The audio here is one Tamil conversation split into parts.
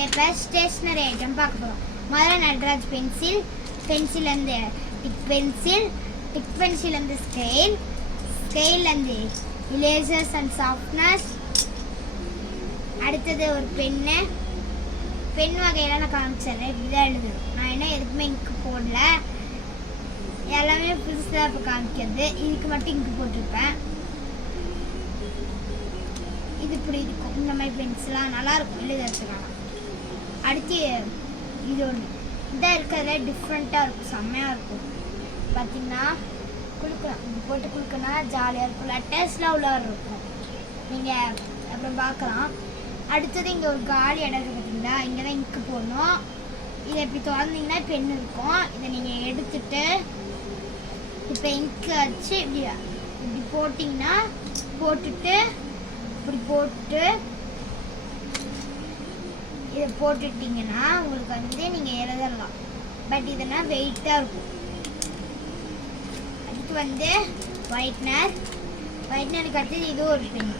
பேப்பர் ஸ்டேஷ்னரி ஐட்டம் பார்க்க போகிறோம். முதல்ல நட்ராஜ் பென்சில், பென்சிலேருந்து டிக் பென்சில், டிக் பென்சிலேருந்து ஸ்கேல், ஸ்கேல்லேருந்து இரேசர்ஸ் அண்ட் சாஃப்ட்னஸ். அடுத்தது ஒரு பென்னு. பென் வகையெல்லாம் நான் காமிச்சிடுறேன். இப்படி தான் எழுதணும். நான் என்ன எதுக்குமே இங்கு போடல, எல்லாமே புதுசாக இப்போ காமிக்கிறது. இதுக்கு மட்டும் இங்கு போட்டிருப்பேன். இது இப்படி இருக்கும். இந்த மாதிரி பென்சிலாக நல்லாயிருக்கும் எழுதுறதுக்கான. அடுத்து இது ஒன்று இதாக இருக்கிறதுல டிஃப்ரெண்ட்டாக இருக்கும், செம்மையாக இருக்கும். பார்த்தீங்கன்னா குளுக்கலாம், இது போட்டு குளுக்கனா ஜாலியாக இருக்கும். லெட்டர்ஸ்லாம் உள்ள இருக்கும், நீங்கள் அப்புறம் பார்க்கலாம். அடுத்தது இங்கே ஒரு காலி இடம் இருக்குது பார்த்தீங்களா, இங்கே தான் இங்கு போடணும். இதை இப்படி திறந்தீங்கன்னா பென் இருக்கும். இதை நீங்கள் எடுத்துட்டு இப்போ இங்கு வச்சு இப்படி இப்படி போட்டிங்கன்னா போட்டுட்டு இப்படி போட்டு இதை போட்டுட்டிங்கன்னா உங்களுக்கு வந்து நீங்கள் எழுதலாம். பட் இதெல்லாம் வெயிட்டாக இருக்கும். அதுக்கு வந்து ஒயிட்னர், ஒயிட்னருக்கு அடுத்தது இது ஒரு பென்,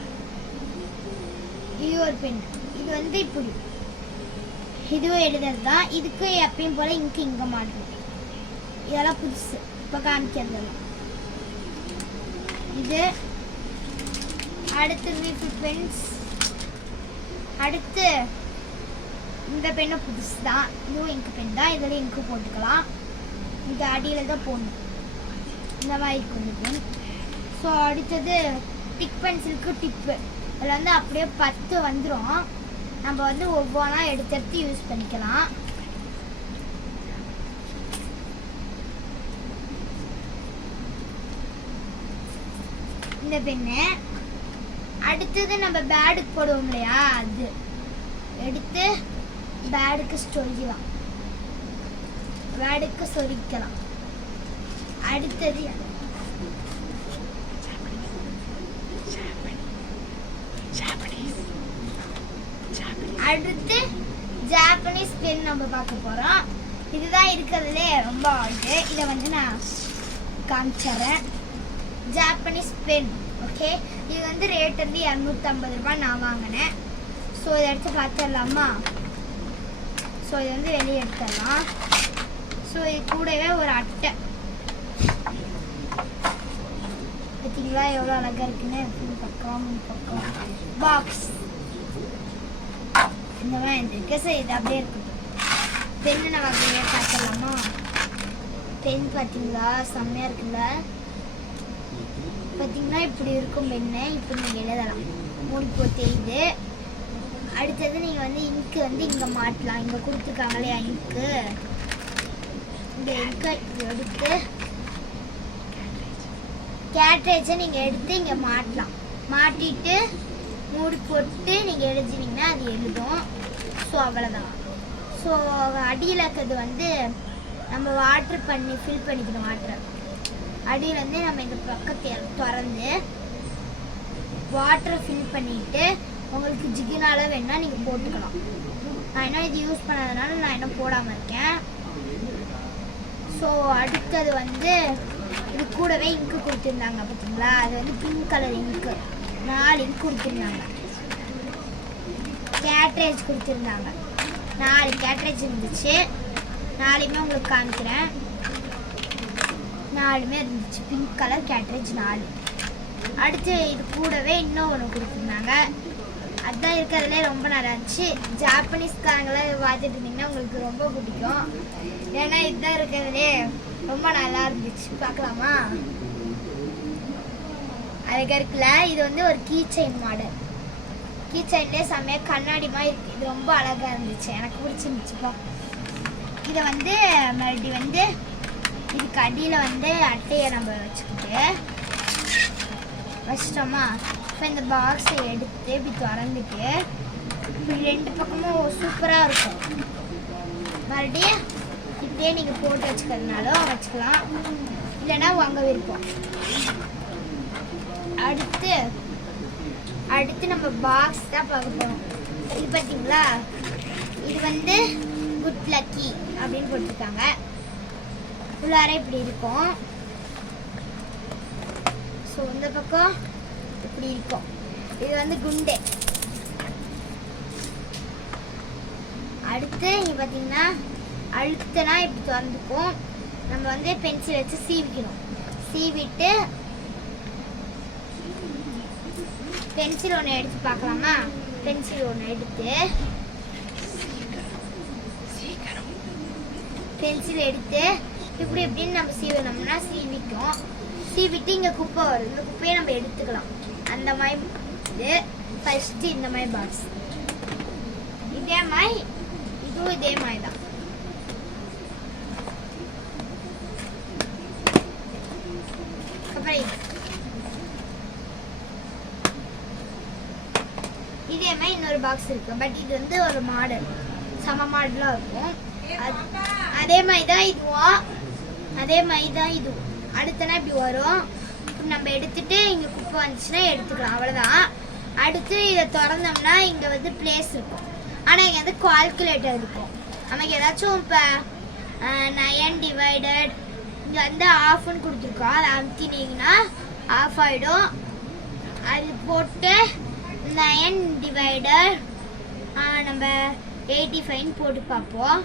இது ஒரு பென். இது வந்து இப்படி இதுவும் எழுதுறது தான். இதுக்கு எப்பயும் போல் இங்கு இங்கே மாட்டோம். இதெல்லாம் புதுசு இப்போ காமிக்கிறதெல்லாம். இது அடுத்து ரீஃபில் பென்ஸ். அடுத்து இந்த பெண்ணும் புதுசு தான். இதுவும் இங்கு பென் தான். இதில் இங்கு போட்டுக்கலாம். இது அடியில் தான் போடணும். இந்த மாதிரி இருக்கும் இந்த பென். ஸோ அடுத்தது டிக் பென்சிலுக்கு டிப்பு. அதில் வந்து அப்படியே 10 வந்துடும். நம்ம வந்து ஒவ்வொன்றா எடுத்து யூஸ் பண்ணிக்கலாம். இந்த பெண்ணு. அடுத்தது நம்ம பேடுக்கு போடுவோம் இல்லையா, அது எடுத்து பேடுக்கு சொருக்கலாம், பேடுக்கு சொருக்கலாம். அடுத்தது அடுத்து ஜாப்பனீஸ் பென் நம்ம பார்க்க போகிறோம். இதுதான் இருக்கிறதுலே ரொம்ப ஆல்ட்டு. இதை வந்து நான் காமிச்சிட்றேன். Japanese pen. ஓகே, இது வந்து ரேட் வந்து 250 ரூபாய் நான் வாங்கினேன். ஸோ இதை எடுத்து பார்த்துடலாமா? ஸோ இது வந்து வெளியே எடுத்துடலாம். ஸோ இது கூடவே ஒரு அட்டை பார்த்தீங்களா எவ்வளோ அழகாக இருக்குன்னு. பக்கம் பக்கம் பாக்ஸ் இந்த மாதிரி இருக்கு. ஸோ இது அப்படியே இருக்கட்டும். பெண்ணு நம்ம அப்படியே பார்த்துடலாமா? பென் பார்த்தீங்களா செம்மையாக இருக்குல்ல. பார்த்தீங்கன்னா இப்படி இருக்கும் பெண்ணு. இப்படி நீங்கள் எழுதலாம். மூடி போட்டு இது. அடுத்தது நீங்கள் வந்து இங்கு வந்து இங்கே மாட்டலாம். இங்கே கொடுத்துருக்காங்க இல்லையா இங்கு, இந்த இங்கை எடுத்து கேட்ரேஜை நீங்கள் எடுத்து இங்கே மாட்டலாம். மாட்டிட்டு மூடி போட்டு நீங்கள் எழுதினீங்கன்னா அது எழுதும். ஸோ அவ்வளோதான். ஸோ அடியில் இருக்கிறது வந்து நம்ம வாட்ரு பண்ணி ஃபில் பண்ணிக்கணும். வாட்ரு அடியிலேருந்து நம்ம இந்த பக்கத்தை திறந்து வாட்டரை ஃபில் பண்ணிவிட்டு உங்களுக்கு ஜிகினால வேணா நீங்கள் போட்டுக்கலாம். நான் என்ன இது யூஸ் பண்ணாதனால நான் என்ன போடாமல் இருக்கேன். ஸோ அடுத்தது வந்து இது கூடவே இங்கு கொடுத்துருந்தாங்க பார்த்தீங்களா, அது வந்து பிங்க் கலர் இங்கு 4 இங்கு கொடுத்துருந்தாங்க. கேட்ரேஜ் கொடுத்துருந்தாங்க. 4 கேட்ரேஜ் இருந்துச்சு. 4மே உங்களுக்கு காமிக்கிறேன். 4மே இருந்துச்சு. Pink colour cartridge 4. அடுத்து இது கூடவே இன்னும் ஒன்று கொடுத்துருந்தாங்க. அதுதான் இருக்கிறதுலே ரொம்ப நல்லா இருந்துச்சு. ஜாப்பனீஸ்காரங்களாம் பார்த்துட்டு இருந்தீங்கன்னா உங்களுக்கு ரொம்ப பிடிக்கும். ஏன்னா இதுதான் இருக்கிறதுலே ரொம்ப நல்லா இருந்துச்சு. பார்க்கலாமா? அழகாக இருக்குல்ல. இது வந்து ஒரு கீ செயின் மாடல். கீ செயின்லேயே செம்மையாக கண்ணாடி மாதிரி இருக்குது. இது ரொம்ப அழகாக இருந்துச்சு, எனக்கு பிடிச்சிருந்துச்சுப்பா. இதை வந்து மறுபடி வந்து இதுக்கு அடியில் வந்து அட்டையை நம்ம வச்சுக்கிட்டு வச்சிட்டோமா. இப்போ இந்த பாக்ஸை எடுத்து இப்படி திறந்துட்டு இப்படி 2 பக்கமும் சூப்பராக இருக்கும். மறுபடியும் இப்படியே நீங்கள் போட்டு வச்சுக்கிறதுனாலும் வச்சுக்கலாம், இல்லைன்னா வாங்க விருப்பம். அடுத்து நம்ம பாக்ஸ் தான் பார்க்க போகிறோம். இது பார்த்தீங்களா, இது வந்து குட் லக்கி அப்படின்னு போட்டிருக்காங்க. உள்ளார இப்படி இருக்கும். ஸோ இந்த பக்கம் இப்படி இருக்கும். இது வந்து குண்டே. அடுத்து இங்கே பார்த்தீங்கன்னா அழுத்தினா இப்படி திறந்துக்கும். நம்ம வந்து பென்சில் வச்சு சீவிக்கணும். சீவிட்டு பென்சில் ஒன்று எடுத்து பார்க்கலாமா? பென்சில் ஒன்று எடுத்து பென்சில் எடுத்து இப்படி எப்படின்னு நம்ம சீவினோம்னா சீவிக்கும். சீவிட்டு இங்கே குப்பை வரும். இந்த குப்பையை நம்ம எடுத்துக்கலாம். அந்த மாதிரி இது ஃபஸ்ட்டு இந்த மாதிரி பாக்ஸ். இதே மாதிரி இதுவும் இதே மாதிரி தான். அப்புறம் இதே மாதிரி இன்னொரு பாக்ஸ் இருக்கு. பட் இது வந்து ஒரு மாடல், சம மாடலாக இருக்கும். அதே மாதிரி தான் இதுவும், அதே மாதிரி தான் இதுவும். அடுத்தனா இப்படி வரும். நம்ம எடுத்துட்டு இங்கே குப்பை வந்துச்சுன்னா எடுத்துக்கலாம், அவ்வளோதான். அடுத்து இதை திறந்தோம்னா இங்கே வந்து பிளேஸ் இருக்கும். ஆனால் இங்கே வந்து கால்குலேட்டர் இருக்கும். நமக்கு ஏதாச்சும் இப்போ 9 டிவைடட் இங்கே வந்து ஆஃப்னு கொடுத்துருக்கோம். அதை அமுத்தினீங்கன்னா ஆஃப் ஆகிடும். அது போட்டு 9 டிவைடட் நம்ம 85 போட்டு பார்ப்போம்.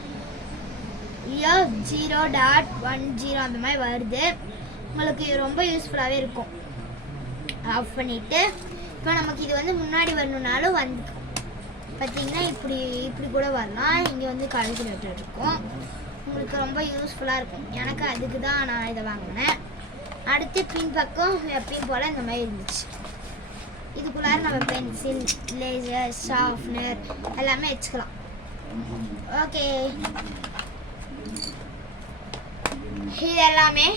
0.10 அந்த மாதிரி வருது. உங்களுக்கு ரொம்ப யூஸ்ஃபுல்லாகவே இருக்கும். ஆஃப் பண்ணிவிட்டு இப்போ நமக்கு இது வந்து முன்னாடி வரணுன்னாலும் வந்து பார்த்தீங்கன்னா இப்படி இப்படி கூட வரலாம். இங்கே வந்து கால்குலேட்டர் இருக்கும். உங்களுக்கு ரொம்ப யூஸ்ஃபுல்லாக இருக்கும். எனக்கு அதுக்கு தான் நான் இதை வாங்கினேன். அடுத்து பின்பக்கம் எப்பயும் போல் இந்த மாதிரி இருந்துச்சு. இதுக்குள்ளார நம்ம பென்சில், லேசர், ஷார்ப்னர் எல்லாமே வச்சுக்கலாம். ஓகே, இது எல்லாமே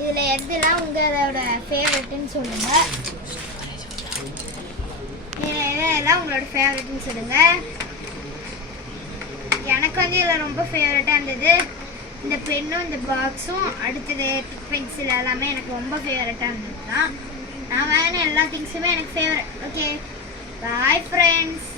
இதில் எதெல்லாம் உங்களோட ஃபேவரட்னு சொல்லுங்கள். இதில் எதெல்லாம் உங்களோட ஃபேவரட்னு சொல்லுங்கள். எனக்கு வந்து இதில் ரொம்ப ஃபேவரட்டாக இருந்தது இந்த பென்னும் இந்த பாக்ஸும். அடுத்தது பென்சில் எல்லாமே எனக்கு ரொம்ப ஃபேவரட்டாக இருந்தது தான். நான் வாங்கின எல்லா திங்ஸுமே எனக்கு ஃபேவரட். Okay, bye friends.